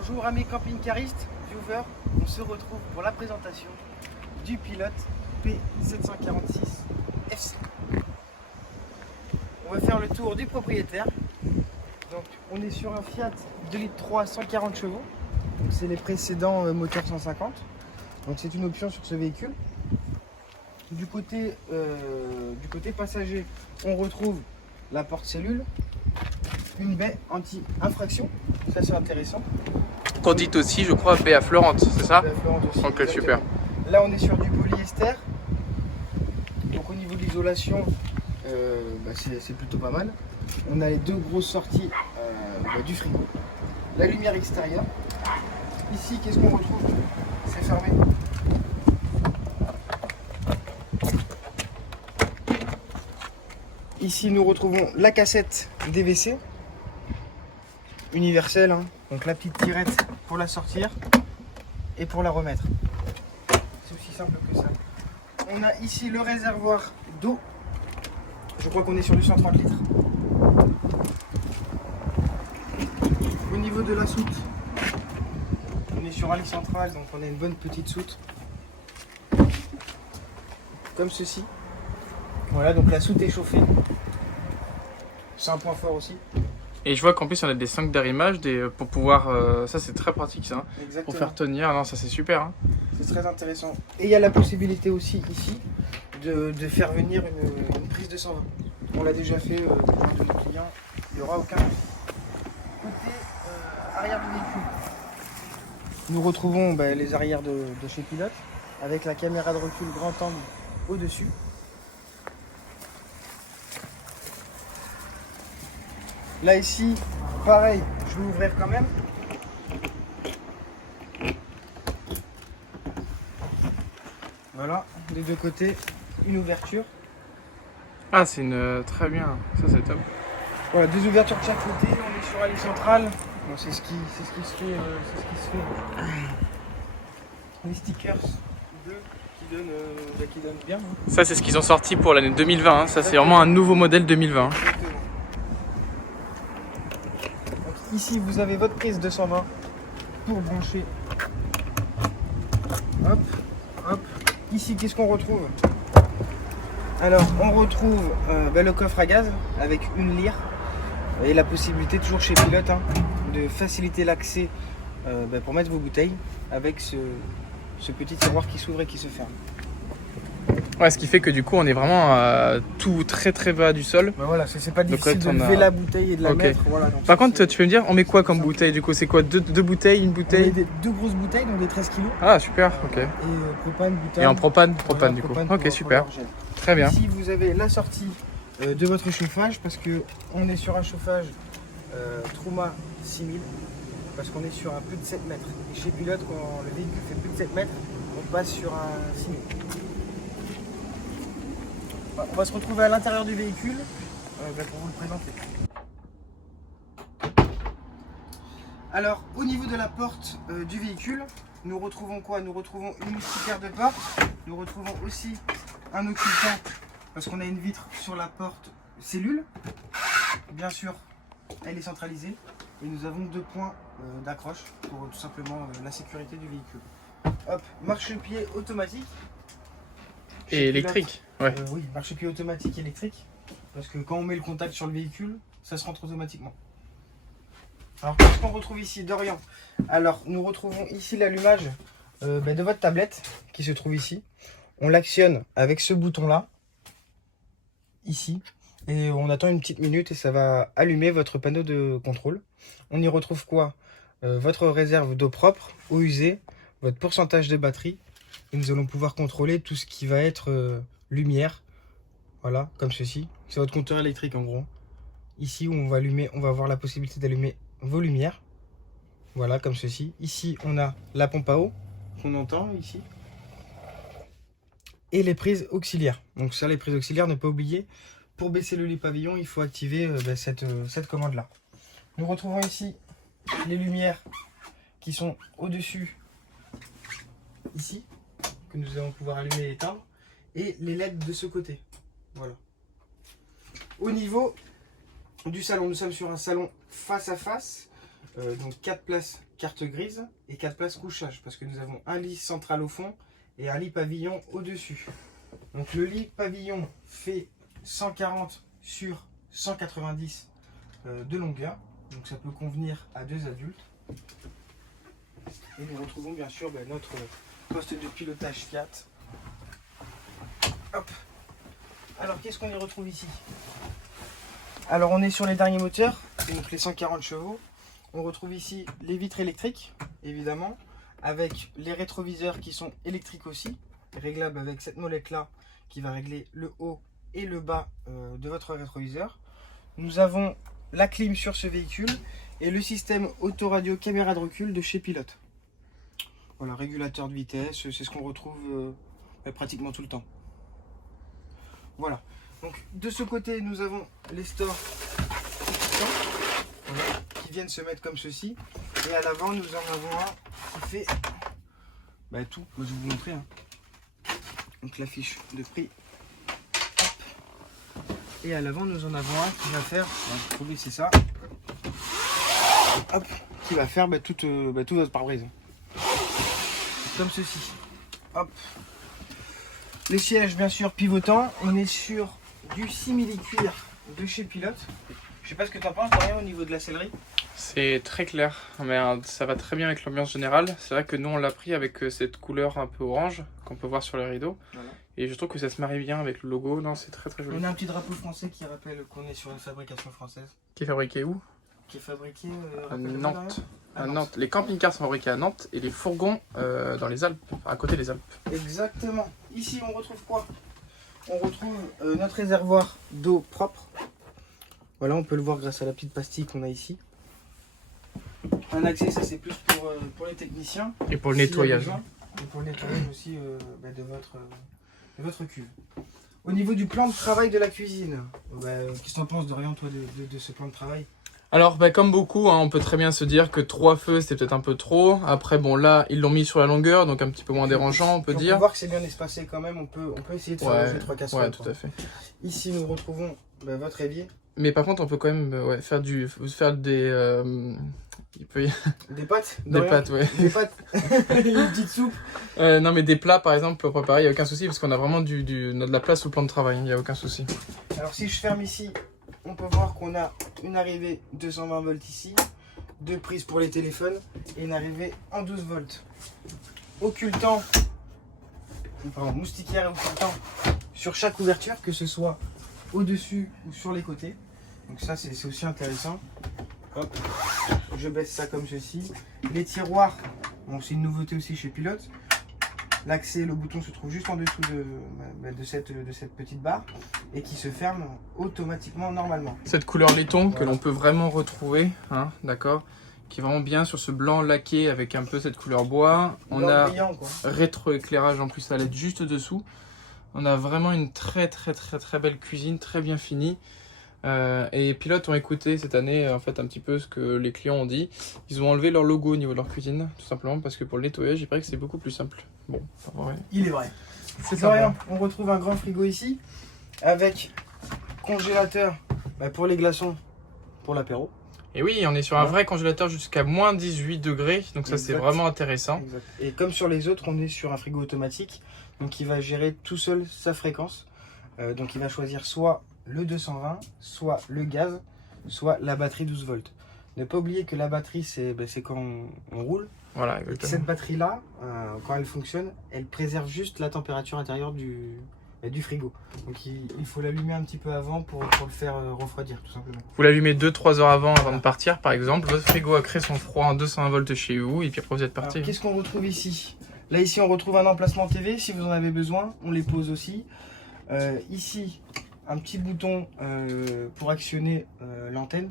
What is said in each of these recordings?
Bonjour amis camping-caristes, viewers, on se retrouve pour la présentation du pilote P746 FC. On va faire le tour du propriétaire. Donc on est sur un Fiat 2.3 litres 140 chevaux. C'est les précédents moteurs 150. Donc c'est une option sur ce véhicule. Du côté passager, on retrouve la porte cellule, une baie anti-infraction, ça c'est intéressant. Qu'on dit aussi, je crois, baie affleurante, c'est ça? Baie affleurante aussi, Ok, exactement. super. Là on est sur du polyester, donc au niveau de l'isolation, c'est plutôt pas mal. On a les deux grosses sorties du frigo, la lumière extérieure. Ici, qu'est-ce qu'on retrouve? C'est fermé. Ici, nous retrouvons la cassette DVC universelle, hein. Donc la petite tirette pour la sortir et pour la remettre. C'est aussi simple que ça. On a ici le réservoir d'eau. Je crois qu'on est sur du 130 litres. Au niveau de la soute, on est sur un lit central, donc on a une bonne petite soute. Comme ceci. Voilà, donc la soute est chauffée. C'est un point fort aussi. Et je vois qu'en plus on a des 5 d'arrimage pour pouvoir... ça c'est très pratique ça, Exactement. pour faire tenir. Non, ça c'est super. Hein. C'est très intéressant. Et il y a la possibilité aussi ici de faire venir une prise de 120. On l'a déjà fait pour un de nos clients, il n'y aura aucun souci. Côté arrière du véhicule, nous retrouvons les arrières de chez Pilote avec la caméra de recul grand angle au-dessus. Là ici, pareil, je vais ouvrir quand même. Voilà, des deux côtés, une ouverture. Ah, c'est une... très bien, ça c'est top. Voilà, deux ouvertures de chaque côté, on est sur la ligne centrale. Bon, c'est ce qui se fait. Les stickers bleus qui donnent bien. Hein. Ça c'est ce qu'ils ont sorti pour l'année 2020. Hein. Ça c'est vraiment un nouveau modèle 2020. Exactement. Donc, ici vous avez votre prise 220 pour brancher. Hop, hop. Ici qu'est-ce qu'on retrouve? Alors on retrouve le coffre à gaz avec une lyre et la possibilité toujours chez Pilote de faciliter l'accès pour mettre vos bouteilles avec ce petit tiroir qui s'ouvre et qui se ferme. Ouais, ce qui fait que du coup on est vraiment tout très très bas du sol. Voilà, c'est pas Donc, difficile de on a- lever la bouteille et de la Ok. mettre. Voilà, donc Par ça, contre, c'est- tu peux me dire, on met quoi comme simple. bouteille du coup? C'est quoi, deux bouteilles, une on met bouteille? deux grosses bouteilles, donc des 13 kg. Ah, super, ok. Et propane, butane. Et en propane Voilà, du coup. propane Ok, pour super. leur gel. Très bien. Ici, vous avez la sortie de votre chauffage parce que on est sur un chauffage Truma 6000 parce qu'on est sur un plus de 7 mètres. Et chez Pilote, quand le véhicule fait plus de 7 mètres, on passe sur un 6000. On va se retrouver à l'intérieur du véhicule pour vous le présenter. Alors, au niveau de la porte du véhicule, nous retrouvons quoi? Nous retrouvons une moustiquaire de porte. Nous retrouvons aussi un occultant parce qu'on a une vitre sur la porte cellule. Bien sûr, elle est centralisée. Et nous avons deux points d'accroche pour tout simplement la sécurité du véhicule. Hop, marchepied automatique. Et Chez électrique, ouais. Pilote, oui, marchepied automatique électrique. Parce que quand on met le contact sur le véhicule, ça se rentre automatiquement. Alors qu'est-ce qu'on retrouve ici d'Orient? Alors nous retrouvons ici l'allumage de votre tablette qui se trouve ici. On l'actionne avec ce bouton là, ici, et on attend une petite minute et ça va allumer votre panneau de contrôle. On y retrouve quoi? Votre réserve d'eau propre, eau usée, votre pourcentage de batterie. Et nous allons pouvoir contrôler tout ce qui va être lumière. Voilà, comme ceci. C'est votre compteur électrique en gros. Ici où on va avoir la possibilité d'allumer vos lumières. Voilà, comme ceci. Ici, on a la pompe à eau qu'on entend ici. Et les prises auxiliaires. Donc ça, les prises auxiliaires, ne pas oublier. Pour baisser le lit pavillon, il faut activer cette commande-là. Nous retrouvons ici les lumières qui sont au-dessus, ici, que nous allons pouvoir allumer et éteindre. Et les LED de ce côté. Voilà. Au niveau du salon, nous sommes sur un salon face à face donc 4 places carte grise et 4 places couchage, parce que nous avons un lit central au fond et un lit pavillon au-dessus. Donc le lit pavillon fait 140 sur 190 de longueur, donc ça peut convenir à 2 adultes. Et nous retrouvons bien sûr notre poste de pilotage Fiat. Hop. Alors qu'est-ce qu'on y retrouve ici? Alors on est sur les derniers moteurs, donc les 140 chevaux. On retrouve ici les vitres électriques, évidemment, avec les rétroviseurs qui sont électriques aussi, réglables avec cette molette là qui va régler le haut et le bas de votre rétroviseur. Nous avons la clim sur ce véhicule et le système autoradio caméra de recul de chez Pilote. Voilà, régulateur de vitesse, c'est ce qu'on retrouve pratiquement tout le temps. Voilà, donc de ce côté nous avons les stores qui viennent se mettre comme ceci, et à l'avant nous en avons un qui fait tout, je vais vous montrer. Donc la fiche de prix. Hop. Et à l'avant nous en avons un qui va faire, c'est ça, hop, qui va faire tout votre pare-brise. Comme ceci. Hop. Les sièges bien sûr pivotants. On est sur du simili-cuir de chez Pilote. Je sais pas ce que tu en penses, Dorian, au niveau de la sellerie. C'est très clair, mais ça va très bien avec l'ambiance générale. C'est vrai que nous on l'a pris avec cette couleur un peu orange qu'on peut voir sur les rideaux. Voilà. Et je trouve que ça se marie bien avec le logo. Non, c'est très très joli. On a un petit drapeau français qui rappelle qu'on est sur une fabrication française. Qui est fabriqué où? Qui est fabriqué à Nantes. À Nantes. Les camping-cars sont fabriqués à Nantes et les fourgons dans les Alpes, à côté des Alpes. Exactement. Ici on retrouve quoi? On retrouve notre réservoir d'eau propre. Voilà, on peut le voir grâce à la petite pastille qu'on a ici. Un accès, ça c'est plus pour les techniciens. Et pour le nettoyage. Et pour le nettoyage aussi de votre cuve. Au niveau du plan de travail de la cuisine, qu'est-ce que tu en penses, Dorian, toi, de ce plan de travail? Alors, comme beaucoup, on peut très bien se dire que 3 feux, c'était peut-être un peu trop. Après, bon, là, ils l'ont mis sur la longueur, donc un petit peu moins dérangeant, on peut dire. On peut voir que c'est bien espacé quand même, on peut essayer de faire 3 casseroles. Ouais, tout à fait. Ici, nous retrouvons votre évier. Mais par contre, on peut quand même faire des... Des pâtes? Des pâtes, ouais. Des pâtes. Une petite soupe. Non, mais des plats, par exemple, pour préparer, il n'y a aucun souci, parce qu'on a vraiment de la place sous le plan de travail, il n'y a aucun souci. Alors, si je ferme ici, on peut voir qu'on a une arrivée 220 volts ici, 2 prises pour les téléphones et une arrivée en 12 volts. Occultant, moustiquaire et occultant sur chaque ouverture, que ce soit au-dessus ou sur les côtés. Donc ça, c'est aussi intéressant. Hop, je baisse ça comme ceci. Les tiroirs, c'est une nouveauté aussi chez Pilote. L'accès, le bouton se trouve juste en dessous de cette petite barre et qui se ferme automatiquement normalement. Cette couleur laiton que l'on peut vraiment retrouver, d'accord, qui est vraiment bien sur ce blanc laqué avec un peu cette couleur bois. On a rétroéclairage en plus à LED juste dessous. On a vraiment une très belle cuisine, très bien finie. Et Pilote ont écouté cette année en fait un petit peu ce que les clients ont dit. Ils ont enlevé leur logo au niveau de leur cuisine, tout simplement parce que pour le nettoyage, il paraît que c'est beaucoup plus simple. Bon, ouais. Il est vrai. C'est ça. On retrouve un grand frigo ici avec congélateur pour les glaçons, pour l'apéro. Et oui, on est sur un vrai congélateur jusqu'à moins 18 degrés, donc ça c'est vraiment intéressant. Exact. Et comme sur les autres, on est sur un frigo automatique, donc il va gérer tout seul sa fréquence. Donc il va choisir soit le 220, soit le gaz, soit la batterie 12 volts. Ne pas oublier que la batterie, c'est quand on roule. Voilà, exactement. Et cette batterie-là, quand elle fonctionne, elle préserve juste la température intérieure du frigo. Donc il faut l'allumer un petit peu avant pour le faire refroidir, tout simplement. Vous l'allumez 2-3 heures avant de partir, par exemple. Votre frigo a créé son froid en 220 volts chez vous, et puis après vous êtes parti. Qu'est-ce qu'on retrouve ici? Là, ici, on retrouve un emplacement TV. Si vous en avez besoin, on les pose aussi. Ici, un petit bouton pour actionner l'antenne.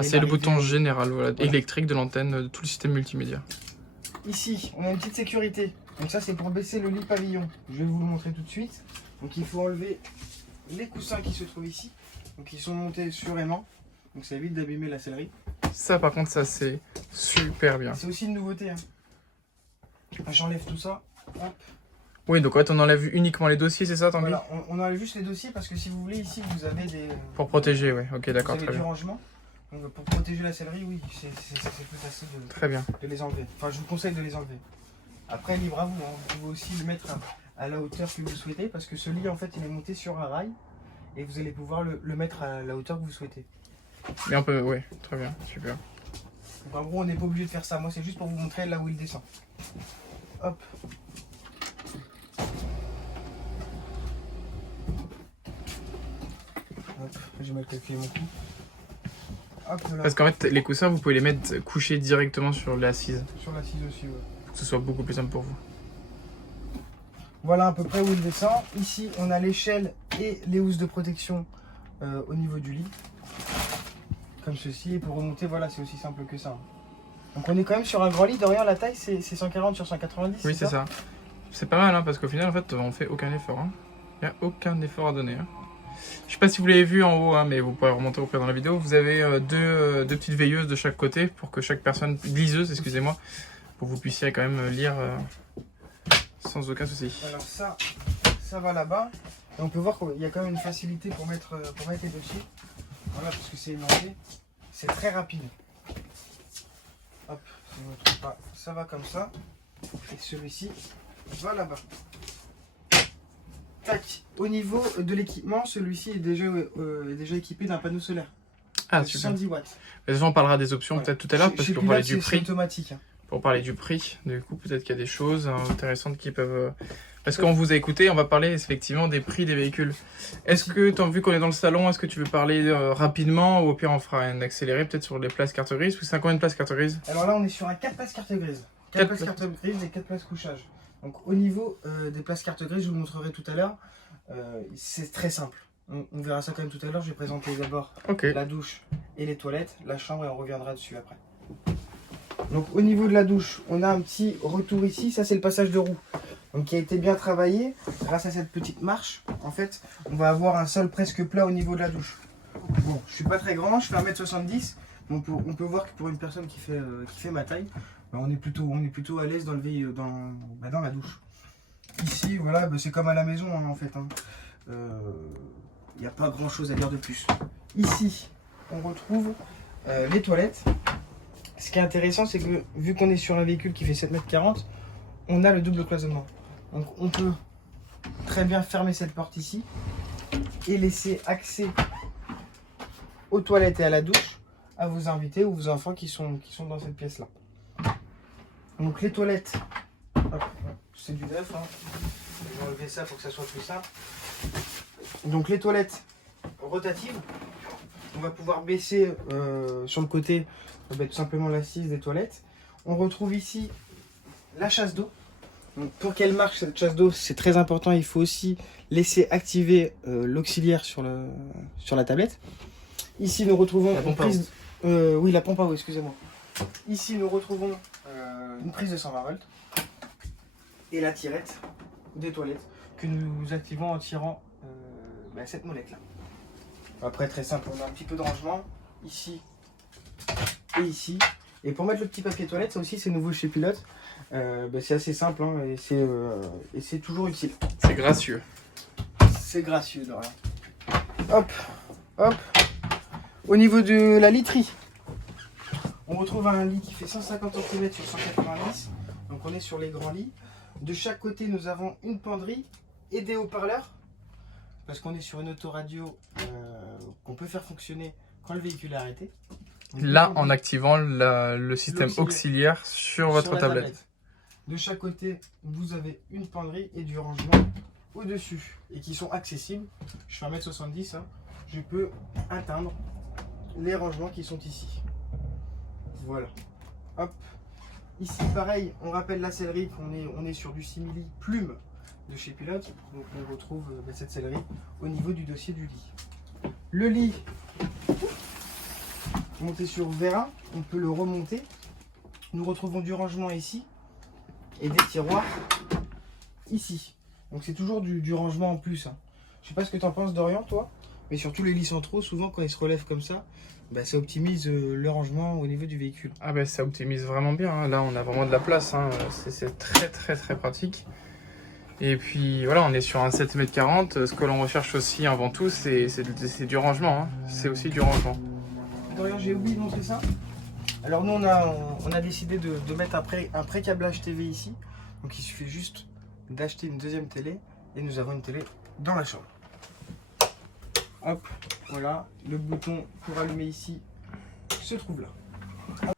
C'est le bouton général, voilà, électrique de l'antenne de tout le système multimédia. Ici, on a une petite sécurité. Donc ça, c'est pour baisser le lit pavillon. Je vais vous le montrer tout de suite. Donc il faut enlever les coussins qui se trouvent ici. Donc ils sont montés sur aimant. Donc ça évite d'abîmer la sellerie. Ça, par contre, ça c'est super bien. C'est aussi une nouveauté. J'enlève tout ça. Hop. Oui, donc en fait, on enlève uniquement les dossiers, c'est ça, Tanguy? Voilà, on enlève juste les dossiers parce que si vous voulez, ici, vous avez des... Pour protéger, oui. Ok, d'accord, très du bien. rangement. Donc pour protéger la sellerie, oui, c'est plus facile Très bien. de les enlever. Enfin, je vous conseille de les enlever. Après, libre à vous, hein. Vous pouvez aussi le mettre à la hauteur que vous souhaitez, parce que ce lit, en fait, il est monté sur un rail, et vous allez pouvoir le mettre à la hauteur que vous souhaitez. Mais on peut, oui, très bien, super. Donc en gros, on n'est pas obligé de faire ça. Moi, c'est juste pour vous montrer là où il descend. Hop. Hop, j'ai mal calculé mon coup. Hop là. Parce qu'en fait, les coussins, vous pouvez les mettre couchés directement sur l'assise. Sur l'assise aussi, ouais. Pour que ce soit beaucoup plus simple pour vous. Voilà à peu près où il descend. Ici, on a l'échelle et les housses de protection au niveau du lit. Comme ceci. Et pour remonter, voilà, c'est aussi simple que ça. Donc on est quand même sur un grand lit. Derrière, la taille, c'est 140 sur 190. Oui, c'est ça. C'est pas mal, hein, parce qu'au final, en fait, on fait aucun effort. Hein. Il n'y a aucun effort à donner. Hein. Je sais pas si vous l'avez vu en haut, hein, mais vous pourrez remonter au pire dans la vidéo. Vous avez deux petites veilleuses de chaque côté pour que chaque personne, liseuse, excusez-moi, pour que vous puissiez quand même lire sans aucun souci. Alors ça va là-bas. Et on peut voir qu'il y a quand même une facilité pour mettre les dossiers. Voilà, parce que c'est énorme. C'est très rapide. Hop, si je ne me trompe pas, ça va comme ça. Et celui-ci va là-bas. Tac. Au niveau de l'équipement, celui-ci est déjà équipé d'un panneau solaire. Ah, de super. 110 watts. De toute façon, on parlera des options peut-être tout à l'heure, parce qu'on parlait du prix. Automatique. Hein. Pour parler du prix, du coup, peut-être qu'il y a des choses intéressantes qui peuvent... Parce qu'on vous a écouté, on va parler effectivement des prix des véhicules. Est-ce que, vu qu'on est dans le salon, est-ce que tu veux parler rapidement, ou au pire on fera un accéléré peut-être sur les places carte grise, ou c'est combien de places carte grise? Alors là, on est sur un 4 places carte grise. 4 places carte grise et 4 places couchage. Donc au niveau des places carte grise, je vous montrerai tout à l'heure, c'est très simple. On verra ça quand même tout à l'heure. Je vais présenter d'abord la douche et les toilettes, la chambre, et on reviendra dessus après. Donc au niveau de la douche, on a un petit retour ici. Ça, c'est le passage de roue, donc qui a été bien travaillé grâce à cette petite marche. En fait, on va avoir un sol presque plat au niveau de la douche. Bon, je suis pas très grand, je fais 1m70. On peut voir que pour une personne qui fait ma taille, on est plutôt à l'aise dans la douche. Ici, voilà, c'est comme à la maison hein, en fait. Il n'y a pas grand chose à dire de plus. Ici, on retrouve les toilettes. Ce qui est intéressant, c'est que vu qu'on est sur un véhicule qui fait 7,40 m, on a le double cloisonnement. Donc on peut très bien fermer cette porte ici et laisser accès aux toilettes et à la douche à vos invités ou vos enfants qui sont dans cette pièce-là. Donc les toilettes, c'est du neuf. Hein. Je vais enlever ça pour que ça soit plus simple. Donc les toilettes rotatives, on va pouvoir baisser sur le côté tout simplement l'assise des toilettes. On retrouve ici la chasse d'eau. Donc pour qu'elle marche cette chasse d'eau, c'est très important, il faut aussi laisser activer l'auxiliaire sur la tablette. Ici nous retrouvons une prise... oui, la pompe à eau, excusez-moi. Ici nous retrouvons une prise de 120 volts et la tirette des toilettes que nous activons en tirant cette molette là. Après très simple, on a un petit peu de rangement ici et ici. Et pour mettre le petit papier toilette, ça aussi c'est nouveau chez Pilote. C'est assez simple hein, et c'est toujours utile. C'est gracieux. C'est gracieux de rien. Hop, hop. Au niveau de la literie, on retrouve un lit qui fait 150 cm sur 190. Donc on est sur les grands lits. De chaque côté, nous avons une penderie et des haut-parleurs. Parce qu'on est sur une autoradio qu'on peut faire fonctionner quand le véhicule est arrêté. Donc, là, en activant le système auxiliaire sur votre tablette. De chaque côté, vous avez une penderie et du rangement au-dessus. Et qui sont accessibles. Je fais 1m70. Hein. Je peux atteindre les rangements qui sont ici. Voilà. Hop. Ici, pareil, on rappelle la sellerie qu'on est sur du simili plume de chez Pilote. Donc on retrouve cette sellerie au niveau du dossier du lit. Le lit, monté sur vérin, on peut le remonter. Nous retrouvons du rangement ici et des tiroirs ici. Donc c'est toujours du rangement en plus. Hein. Je sais pas ce que tu en penses Dorian, toi, mais surtout les lits centraux, souvent quand ils se relèvent comme ça, ça optimise le rangement au niveau du véhicule. Ah ça optimise vraiment bien. Hein. Là, on a vraiment de la place. Hein. C'est très très très pratique. Et puis voilà, on est sur un 7,40 m. Ce que l'on recherche aussi avant tout, c'est du rangement. Hein. C'est aussi du rangement. Dorian, j'ai oublié de montrer ça. Alors nous, on a décidé de mettre un pré-câblage TV ici. Donc il suffit juste d'acheter une deuxième télé et nous avons une télé dans la chambre. Hop, voilà, le bouton pour allumer ici se trouve là.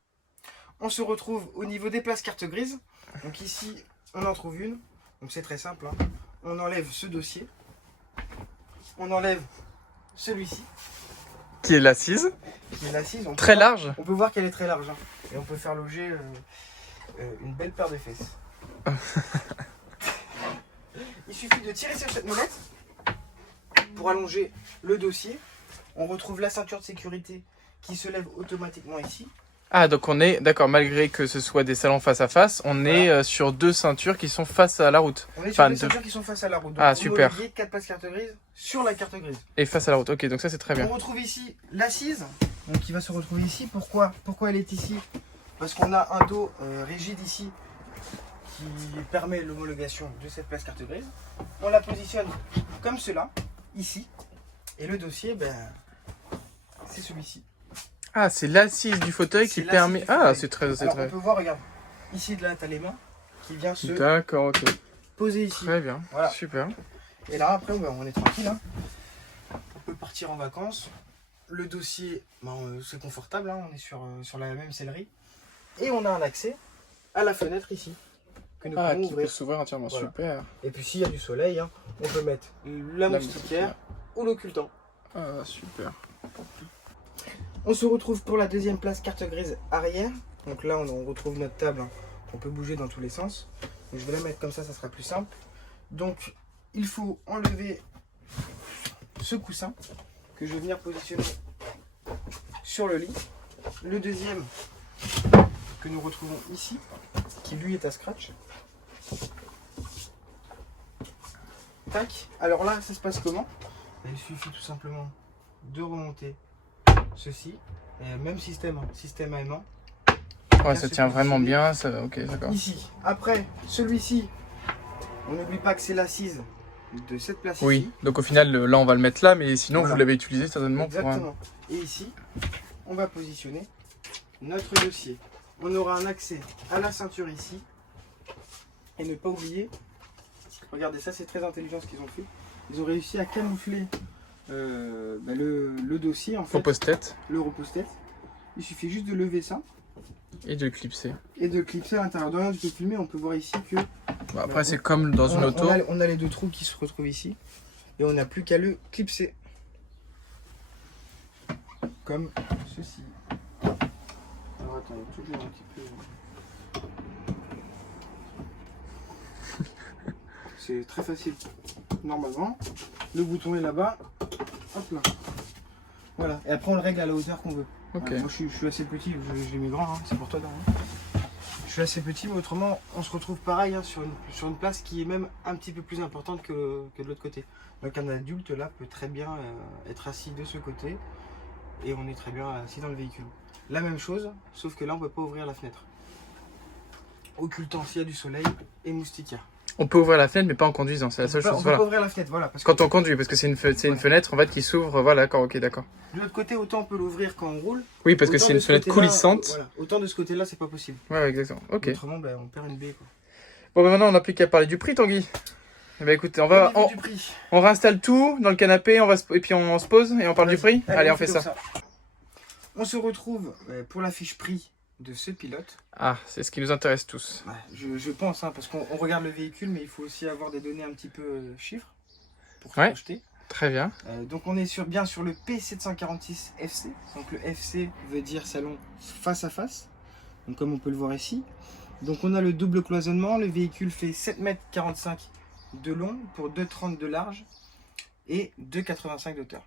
On se retrouve au niveau des places carte grise. Donc ici, on en trouve une. Donc c'est très simple, hein. On enlève ce dossier. On enlève celui-ci. Qui est l'assise. Très large. On peut voir qu'elle est très large. Hein. Et on peut faire loger une belle paire de fesses. Il suffit de tirer sur cette molette pour allonger le dossier. On retrouve la ceinture de sécurité qui se lève automatiquement ici. Ah, donc on est, d'accord, malgré que ce soit des salons face à face, on est sur deux ceintures qui sont face à la route. On est sur deux ceintures qui sont face à la route. Donc, ah, super. 4 places carte grise sur la carte grise. Et face à la route, ok, donc ça c'est très bien. On retrouve ici l'assise, donc qui va se retrouver ici. Pourquoi elle est ici? Parce qu'on a un dos rigide ici qui permet l'homologation de cette place carte grise. On la positionne comme cela, ici. Et le dossier, ben, c'est celui-ci. Ah, c'est l'assise du fauteuil qui permet... Ah, c'est très... Alors, on peut voir, regarde, ici, là, tu as les mains qui viennent se poser ici. Très bien, voilà. Super. Et là, après, on est tranquille. Hein. On peut partir en vacances. Le dossier, ben, c'est confortable, hein. On est sur la même sellerie. Et on a un accès à la fenêtre ici. Que nous pouvons qui peut s'ouvrir entièrement, voilà. Super. Et puis, s'il y a du soleil, hein, on peut mettre la moustiquaire ou l'occultant. Ah, super. On se retrouve pour la deuxième place carte grise arrière. Donc là, on retrouve notre table. Hein. On peut bouger dans tous les sens. Donc, je vais la mettre comme ça sera plus simple. Donc, il faut enlever ce coussin que je vais venir positionner sur le lit. Le deuxième que nous retrouvons ici, qui lui est à scratch. Tac. Alors là, ça se passe comment? Il suffit tout simplement de remonter ceci, et même système aimant. Ouais, ça tient vraiment bien, ça, ok, d'accord. Ici, après, celui-ci, on n'oublie pas que c'est l'assise de cette place oui, ici. Donc au final, là, on va le mettre là, mais sinon, voilà. Vous l'avez utilisé certainement. Exactement. Et ici, on va positionner notre dossier. On aura un accès à la ceinture ici. Et ne pas oublier, regardez ça, c'est très intelligent ce qu'ils ont fait. Ils ont réussi à camoufler le dossier, en fait, repose-tête. Le repose-tête. Il suffit juste de lever ça. Et de le clipser. Et de le clipser à l'intérieur. De rien, tu peux filmer, on peut voir ici que... Bon, après, c'est comme dans une auto. On a les deux trous qui se retrouvent ici. Et on n'a plus qu'à le clipser. Comme ceci. Alors attends, il y a toujours un petit peu... C'est très facile. Normalement, le bouton est là-bas. Hop là. Voilà. Et après, on le règle à la hauteur qu'on veut. Ok. Moi, je suis assez petit, je l'ai mis grand, hein. C'est pour toi, Dorian. Je suis assez petit, mais autrement, on se retrouve pareil, hein, sur une place qui est même un petit peu plus importante que de l'autre côté. Donc, un adulte là peut très bien être assis de ce côté et on est très bien assis dans le véhicule. La même chose, sauf que là, on ne peut pas ouvrir la fenêtre. Occultant s'il y a du soleil et moustiquaire. On peut ouvrir la fenêtre, mais pas en conduisant, c'est la seule chose. On peut pas ouvrir la fenêtre, voilà. Parce quand on conduit, parce que c'est une fenêtre en fait qui s'ouvre, voilà, d'accord, ok, d'accord. De l'autre côté, autant on peut l'ouvrir quand on roule. Oui, parce que c'est une fenêtre coulissante. Voilà. Autant de ce côté-là, c'est pas possible. Ouais, exactement, ok. Autrement, ben, on perd une baie, quoi. Bon, ben maintenant, on n'a plus qu'à parler du prix, Tanguy. Eh ben écoutez, on réinstalle tout dans le canapé, et puis on se pose et on parle du prix. Allez, on fait ça. On se retrouve pour la fiche prix de ce pilote. Ah, c'est ce qui nous intéresse tous. Je pense, hein, parce qu'on regarde le véhicule, mais il faut aussi avoir des données un petit peu chiffres pour se projeter. Très bien. Donc on est bien sur le P746 FC. Donc le FC veut dire salon face à face. Donc comme on peut le voir ici. Donc on a le double cloisonnement. Le véhicule fait 7,45 m de long pour 2,30 m de large et 2,85 m de hauteur.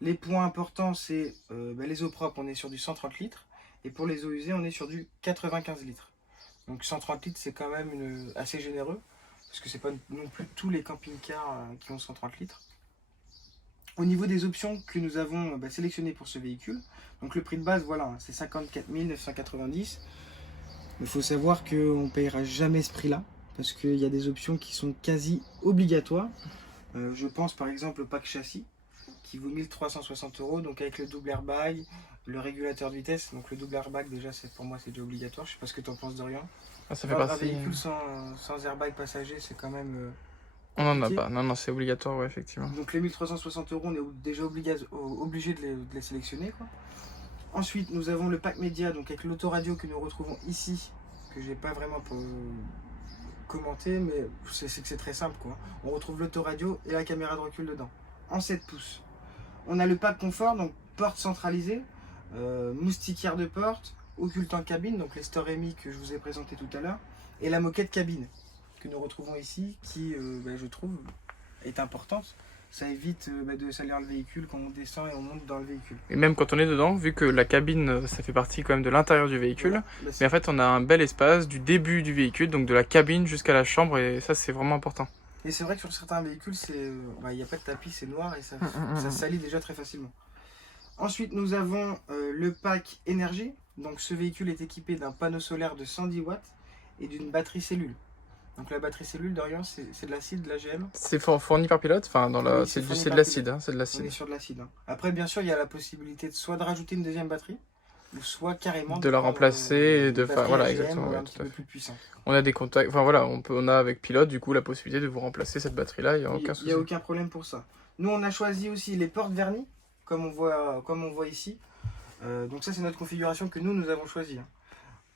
Les points importants, c'est les eaux propres, on est sur du 130 litres. Et pour les eaux usées, on est sur du 95 litres. Donc 130 litres, c'est quand même assez généreux. Parce que c'est pas non plus tous les camping-cars qui ont 130 litres. Au niveau des options que nous avons sélectionnées pour ce véhicule, donc le prix de base, voilà, c'est 54 990. Il faut savoir qu'on ne payera jamais ce prix-là. Parce qu'il y a des options qui sont quasi obligatoires. Je pense par exemple au pack châssis, qui vaut 1360 €, donc avec le double airbag, le régulateur de vitesse, donc le double airbag déjà pour moi c'est déjà obligatoire, je sais pas ce que tu en penses Dorian. Ça fait Un partie... véhicule sans airbag passager c'est quand même on n'en a pas, non c'est obligatoire ouais, effectivement. Donc les 1360 €, on est déjà obligé de les sélectionner quoi. Ensuite nous avons le pack média, donc avec l'autoradio que nous retrouvons ici, que j'ai pas vraiment commenté, mais c'est que c'est très simple quoi. On retrouve l'autoradio et la caméra de recul dedans, en 7 pouces. On a le pack confort, donc porte centralisée, moustiquaire de porte, occultant cabine, donc les Storemi que je vous ai présenté tout à l'heure, et la moquette cabine que nous retrouvons ici, qui je trouve est importante. Ça évite de salir le véhicule quand on descend et on monte dans le véhicule. Et même quand on est dedans, vu que la cabine ça fait partie quand même de l'intérieur du véhicule, voilà, mais en fait on a un bel espace du début du véhicule, donc de la cabine jusqu'à la chambre, et ça c'est vraiment important. Et c'est vrai que sur certains véhicules, il n'y a pas de tapis, c'est noir et ça salit déjà très facilement. Ensuite, nous avons le pack énergie. Donc ce véhicule est équipé d'un panneau solaire de 110 watts et d'une batterie cellule. Donc la batterie cellule, Dorian, c'est de l'acide, de l'AGM. C'est fourni par Pilote, enfin oui, c'est de l'acide, hein, c'est de l'acide. On est sur de l'acide. Hein. Après, bien sûr, il y a la possibilité soit de rajouter une deuxième batterie, ou soit carrément de la remplacer et de faire voilà AGM, exactement un petit peu plus puissante. On a des contacts, enfin voilà, on a avec Pilote du coup la possibilité de vous remplacer cette batterie là, il n'y a aucun souci. Il n'y a aucun problème pour ça. Nous on a choisi aussi les portes vernis, comme on voit ici. Donc ça c'est notre configuration que nous avons choisie. Hein.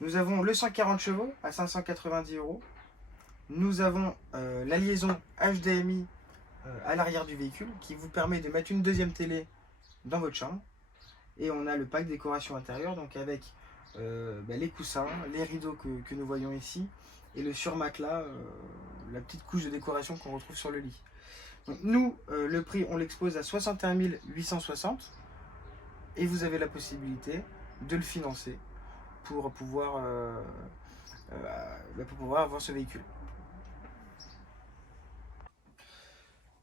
Nous avons le 140 chevaux à 590 €. Nous avons la liaison HDMI à l'arrière du véhicule qui vous permet de mettre une deuxième télé dans votre chambre. Et on a le pack décoration intérieure, donc avec les coussins, les rideaux que nous voyons ici, et le surmatelas, la petite couche de décoration qu'on retrouve sur le lit. Donc nous, le prix, on l'expose à 61 860, et vous avez la possibilité de le financer pour pouvoir avoir ce véhicule.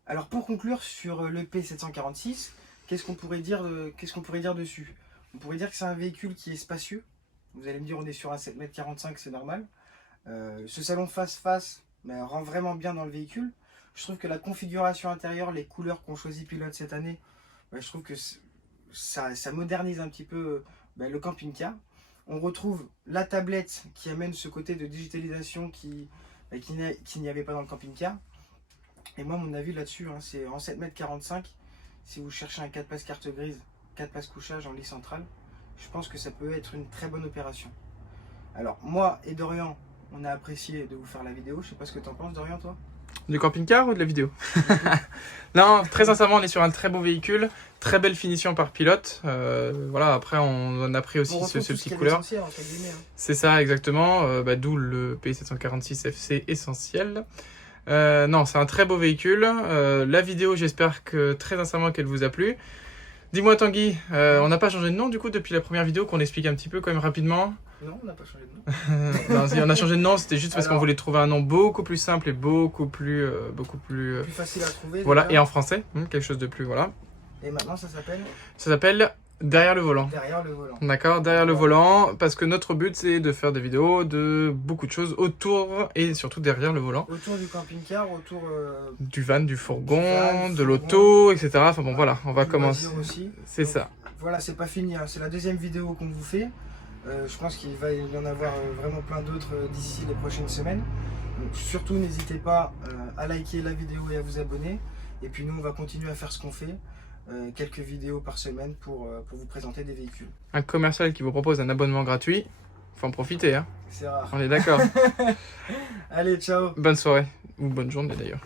Alors pour conclure sur le P746, qu'est-ce qu'on pourrait dire dessus? On pourrait dire que c'est un véhicule qui est spacieux. Vous allez me dire on est sur un 7,45 m, c'est normal. Ce salon face-face rend vraiment bien dans le véhicule. Je trouve que la configuration intérieure, les couleurs qu'ont choisi Pilote cette année, je trouve que ça modernise un petit peu le camping-car. On retrouve la tablette qui amène ce côté de digitalisation qu'il n'y avait pas dans le camping-car. Et moi, mon avis là-dessus, hein, c'est en 7,45 m. Si vous cherchez un 4 places carte grise, 4 places couchage en lit central, je pense que ça peut être une très bonne opération. Alors, moi et Dorian, on a apprécié de vous faire la vidéo. Je sais pas ce que tu en penses, Dorian, toi? Du camping-car ou de la vidéo? Non, très sincèrement, on est sur un très beau véhicule, très belle finition par Pilote. Voilà, après, on a pris aussi ce petit couleur. C'est ça, exactement. D'où le P746 FC essentiel. Non, c'est un très beau véhicule. La vidéo, j'espère que très sincèrement qu'elle vous a plu. Dis-moi Tanguy, on n'a pas changé de nom du coup depuis la première vidéo, qu'on explique un petit peu quand même rapidement. Non, on n'a pas changé de nom. Non, si on a changé de nom, c'était juste parce qu'on voulait trouver un nom beaucoup plus simple et beaucoup plus facile à trouver. Voilà, et en français, quelque chose de plus voilà. Et maintenant ça s'appelle? Ça s'appelle Derrière le volant. Derrière le volant. D'accord, derrière le volant, parce que notre but c'est de faire des vidéos de beaucoup de choses autour et surtout derrière le volant. Autour du camping-car, autour du van, du fourgon, de l'auto, etc. Enfin bon voilà, on va commencer. C'est ça. Voilà, c'est pas fini, hein. C'est la deuxième vidéo qu'on vous fait. Je pense qu'il va y en avoir vraiment plein d'autres d'ici les prochaines semaines. Donc, surtout n'hésitez pas à liker la vidéo et à vous abonner. Et puis nous on va continuer à faire ce qu'on fait. Quelques vidéos par semaine pour vous présenter des véhicules. Un commercial qui vous propose un abonnement gratuit, faut en profiter, hein. C'est rare. On est d'accord. Allez, ciao. Bonne soirée, ou bonne journée d'ailleurs.